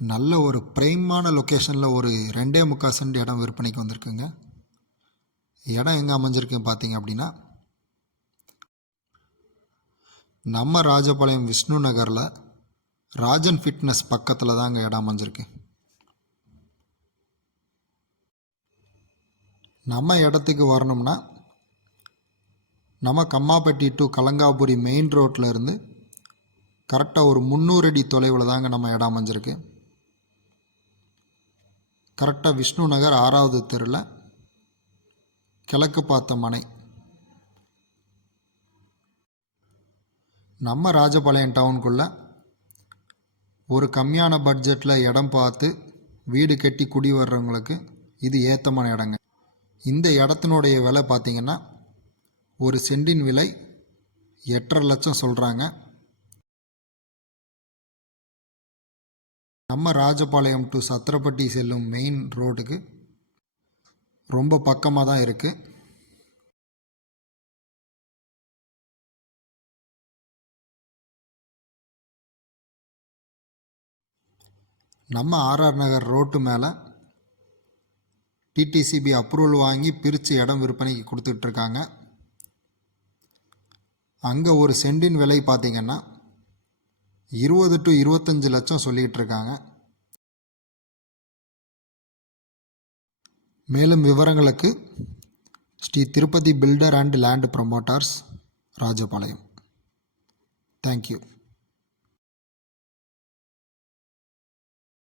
நல்ல ஒரு பிரைமான லொக்கேஷனில் ஒரு 2.25 சென்ட் இடம் விற்பனைக்கு வந்திருக்குங்க. இடம் எங்கே அமைஞ்சிருக்கு பார்த்தீங்க அப்படின்னா, நம்ம ராஜபாளையம் விஷ்ணு நகரில் ராஜன் ஃபிட்னஸ் பக்கத்தில் தாங்க இடம் அமைஞ்சிருக்கு. நம்ம இடத்துக்கு வரணும்னா நம்ம கம்மாப்பட்டி டு கலங்காபுரி மெயின் ரோட்டில் இருந்து கரெக்டாக ஒரு 300 அடி தொலைவில் தாங்க நம்ம இடம் அமைஞ்சிருக்கு. கரெக்டாக விஷ்ணு நகர் 6வது தெருவில் கிழக்கு பார்த்த மனை. நம்ம ராஜபாளையம் டவுனுக்குள்ளே ஒரு கம்மியான பட்ஜெட்டில் இடம் பார்த்து வீடு கட்டி குடி வர்றவங்களுக்கு இது ஏத்தமான இடங்க. இந்த இடத்தினுடைய விலை பார்த்திங்கன்னா ஒரு சென்டின் விலை 8.5 லட்சம் சொல்கிறாங்க. நம்ம ராஜபாளையம் டு சத்திரப்பட்டி செல்லும் மெயின் ரோடுக்கு ரொம்ப பக்கமாக தான் இருக்குது. நம்ம ஆர்ஆர் நகர் ரோட்டு மேலே டிடிசிபி அப்ரூவல் வாங்கி பிரித்து இடம் விற்பனைக்கு கொடுத்துட்ருக்காங்க. அங்கே ஒரு சென்டின் விலை பார்த்திங்கன்னா 20 to 25 லட்சம் சொல்லிகிட்டு இருக்காங்க. மேலும் விவரங்களுக்கு Shri Tirupati builder and land promoters, Rajapalayam. Thank you.